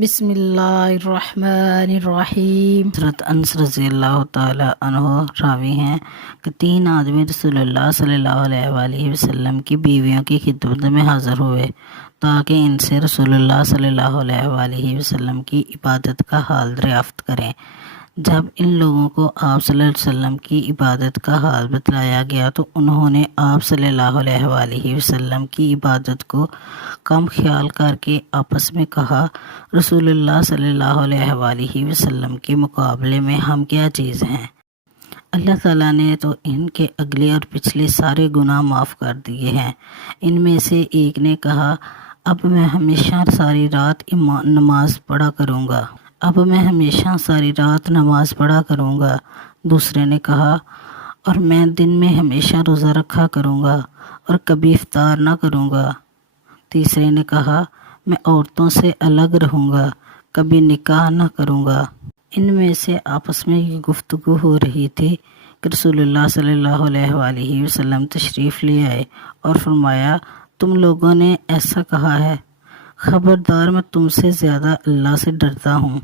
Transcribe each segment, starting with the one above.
بسم اللہ الرحمن الرحیم۔ حضرت انس رضی اللہ تعالی عنہ راوی ہیں کہ 3 آدمی رسول اللہ صلی اللہ علیہ وآلہ وسلم کی بیویوں کی خدمت میں حاضر ہوئے تاکہ ان سے رسول اللہ صلی اللہ علیہ وآلہ وسلم کی عبادت کا حال دریافت کریں۔ جب ان لوگوں کو آپ صلی اللہ علیہ وسلم کی عبادت کا حال بتلایا گیا تو انہوں نے آپ صلی اللہ علیہ وآلہ وسلم کی عبادت کو کم خیال کر کے آپس میں کہا، رسول اللہ صلی اللہ علیہ وآلہ وسلم کے مقابلے میں ہم کیا چیز ہیں؟ اللہ تعالیٰ نے تو ان کے اگلے اور پچھلے سارے گناہ معاف کر دیے ہیں۔ ان میں سے ایک نے کہا، اب میں ہمیشہ ساری رات نماز پڑھا کروں گا۔ دوسرے نے کہا، اور میں دن میں ہمیشہ روزہ رکھا کروں گا اور کبھی افطار نہ کروں گا۔ تیسرے نے کہا، میں عورتوں سے الگ رہوں گا، کبھی نکاح نہ کروں گا۔ ان میں سے آپس میں یہ گفتگو ہو رہی تھی کہ رسول اللہ صلی اللہ علیہ وآلہ وسلم تشریف لے آئے اور فرمایا، تم لوگوں نے ایسا کہا ہے، خبردار میں تم سے زیادہ اللہ سے ڈرتا ہوں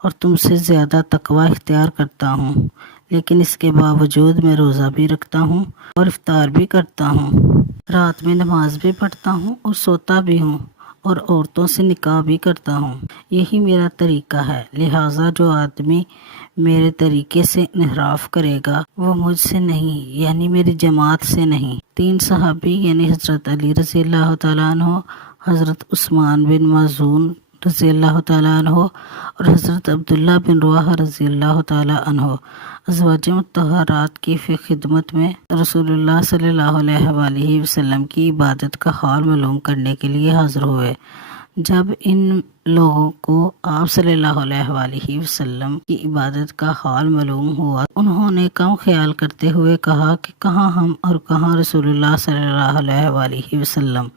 اور تم سے زیادہ تقوی اختیار کرتا ہوں، لیکن اس کے باوجود میں روزہ بھی رکھتا ہوں اور افطار بھی کرتا ہوں، رات میں نماز بھی پڑھتا ہوں اور سوتا بھی ہوں اور عورتوں سے نکاح بھی کرتا ہوں۔ یہی میرا طریقہ ہے، لہٰذا جو آدمی میرے طریقے سے انحراف کرے گا وہ مجھ سے نہیں، یعنی میری جماعت سے نہیں۔ 3 صحابی یعنی حضرت علی رضی اللہ تعالیٰ عنہ، حضرت عثمان بن مظعون رضی اللہ تعالیٰ عنہ اور حضرت عبداللہ بن رواحہ رضی اللہ تعالیٰ عنہ ازواج مطہرات کی خدمت میں رسول اللہ صلی اللہ علیہ وآلہ وسلم کی عبادت کا حال معلوم کرنے کے لیے حاضر ہوئے۔ جب ان لوگوں کو آپ صلی اللہ علیہ وآلہ وسلم کی عبادت کا حال معلوم ہوا، انہوں نے کم خیال کرتے ہوئے کہا کہ کہاں ہم اور کہاں رسول اللہ صلی اللہ علیہ وآلہ وسلم،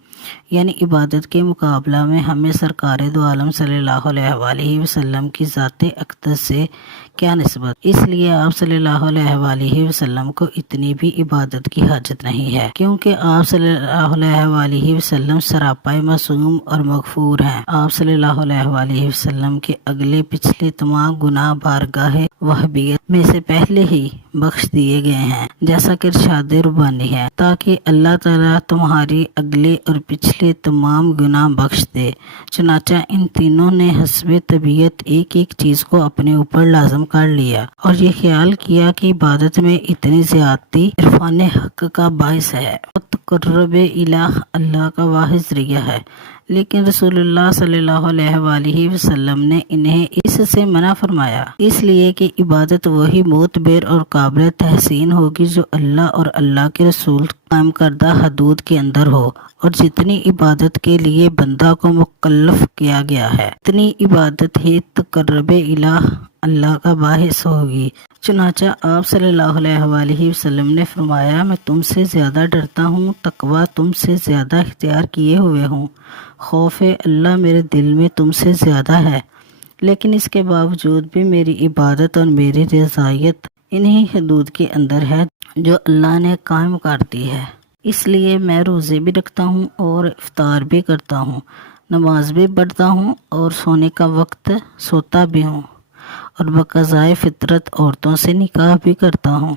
یعنی عبادت کے مقابلہ میں ہمیں سرکار دو عالم صلی اللہ علیہ وآلہ وسلم کی ذات اقدس سے کیا نسبت؟ اس لیے آپ صلی اللہ علیہ وآلہ وسلم کو اتنی بھی عبادت کی حاجت نہیں ہے، کیونکہ آپ صلی اللہ علیہ وآلہ وسلم سراپائے معصوم اور مغفور ہیں۔ آپ صلی اللہ علیہ وآلہ وسلم کے اگلے پچھلے تمام گناہ بارگاہ وہابیت میں سے پہلے ہی بخش دیے گئے ہیں، جیسا کہ ارشاد ربانی ہے، تاکہ اللہ تعالیٰ تمہاری اگلے اور پچھلے تمام گناہ بخش دے۔ چنانچہ ان تینوں نے حسب طبیعت ایک ایک چیز کو اپنے اوپر لازم کر لیا اور یہ خیال کیا کہ عبادت میں اتنی زیادتی عرفان حق کا باعث ہے، تقرب الہ اللہ کا واحد ذریعہ ہے، لیکن رسول اللہ صلی اللہ علیہ وآلہ وسلم نے انہیں اس سے منع فرمایا، اس لیے کہ عبادت وہی معتبر اور قابل تحسین ہوگی جو اللہ اور اللہ کے رسول قائم کردہ حدود کے اندر ہو، اور جتنی عبادت کے لیے بندہ کو مکلف کیا گیا ہے اتنی عبادت ہی تقرب الہ اللہ کا باعث ہوگی۔ چنانچہ آپ صلی اللہ علیہ وآلہ وسلم نے فرمایا، میں تم سے زیادہ ڈرتا ہوں، تقوی تم سے زیادہ اختیار کیے ہوئے ہوں، خوف اللہ میرے دل میں تم سے زیادہ ہے، لیکن اس کے باوجود بھی میری عبادت اور میری رضایت انہی حدود کے اندر ہے جو اللہ نے قائم کر دی ہے۔ اس لیے میں روزے بھی رکھتا ہوں اور افطار بھی کرتا ہوں، نماز بھی پڑھتا ہوں اور سونے کا وقت سوتا بھی ہوں، اور بقضائے فطرت عورتوں سے نکاح بھی کرتا ہوں۔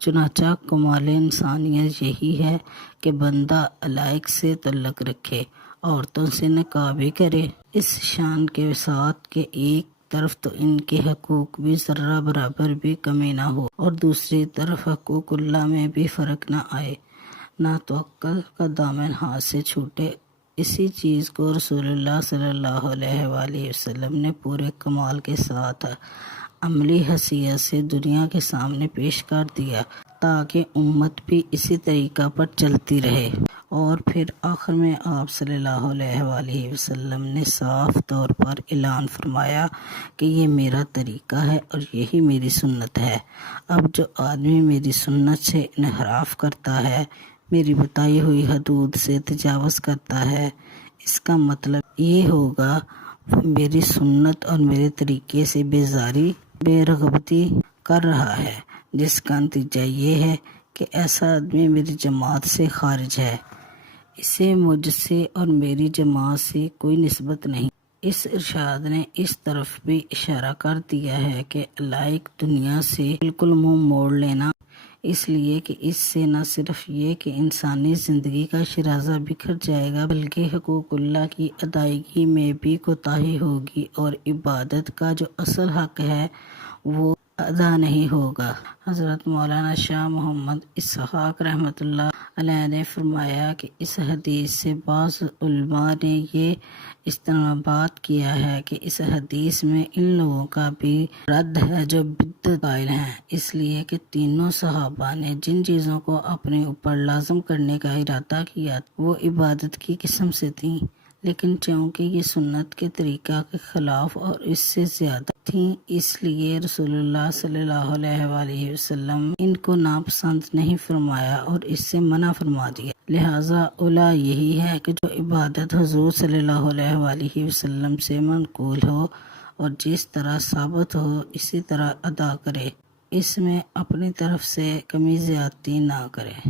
چنانچہ کمال انسانیت یہی ہے کہ بندہ علائق سے تعلق رکھے، عورتوں سے نکاح بھی کرے، اس شان کے ساتھ کہ ایک طرف تو ان کے حقوق بھی ذرہ برابر بھی کمی نہ ہو اور دوسری طرف حقوق اللہ میں بھی فرق نہ آئے، نہ تو عقل کا دامن ہاتھ سے چھوٹے۔ اسی چیز کو رسول اللہ صلی اللہ علیہ وآلہ وسلم نے پورے کمال کے ساتھ عملی حیثیت سے دنیا کے سامنے پیش کر دیا تاکہ امت بھی اسی طریقہ پر چلتی رہے، اور پھر آخر میں آپ صلی اللہ علیہ وآلہ وسلم نے صاف طور پر اعلان فرمایا کہ یہ میرا طریقہ ہے اور یہی میری سنت ہے۔ اب جو آدمی میری سنت سے انحراف کرتا ہے، میری بتائی ہوئی حدود سے تجاوز کرتا ہے، اس کا مطلب یہ ہوگا میری سنت اور میرے طریقے سے بیزاری بے رغبتی کر رہا ہے، جس کا نتیجہ یہ ہے کہ ایسا آدمی میری جماعت سے خارج ہے، اسے مجھ سے اور میری جماعت سے کوئی نسبت نہیں۔ اس ارشاد نے اس طرف بھی اشارہ کر دیا ہے کہ لائق دنیا سے بالکل منہ موڑ لینا، اس لیے کہ اس سے نہ صرف یہ کہ انسانی زندگی کا شیرازہ بکھر جائے گا بلکہ حقوق اللہ کی ادائیگی میں بھی کوتاہی ہوگی اور عبادت کا جو اصل حق ہے وہ ادا نہیں ہوگا۔ حضرت مولانا شاہ محمد اسحاق رحمۃ اللہ علیہ نے فرمایا کہ اس حدیث سے بعض علماء نے یہ استنباط کیا ہے کہ اس حدیث میں ان لوگوں کا بھی رد ہے جو بدعت قائل ہیں، اس لیے کہ تینوں صحابہ نے جن چیزوں کو اپنے اوپر لازم کرنے کا ارادہ کیا وہ عبادت کی قسم سے تھیں، لیکن چونکہ یہ سنت کے طریقہ کے خلاف اور اس سے زیادہ تھیں، اس لیے رسول اللہ صلی اللہ علیہ وآلہ وسلم ان کو ناپسند نہیں فرمایا اور اس سے منع فرما دیا۔ لہٰذا اولیٰ یہی ہے کہ جو عبادت حضور صلی اللہ علیہ وآلہ وسلم سے منقول ہو اور جس طرح ثابت ہو اسی طرح ادا کرے، اس میں اپنی طرف سے کمی زیادتی نہ کرے۔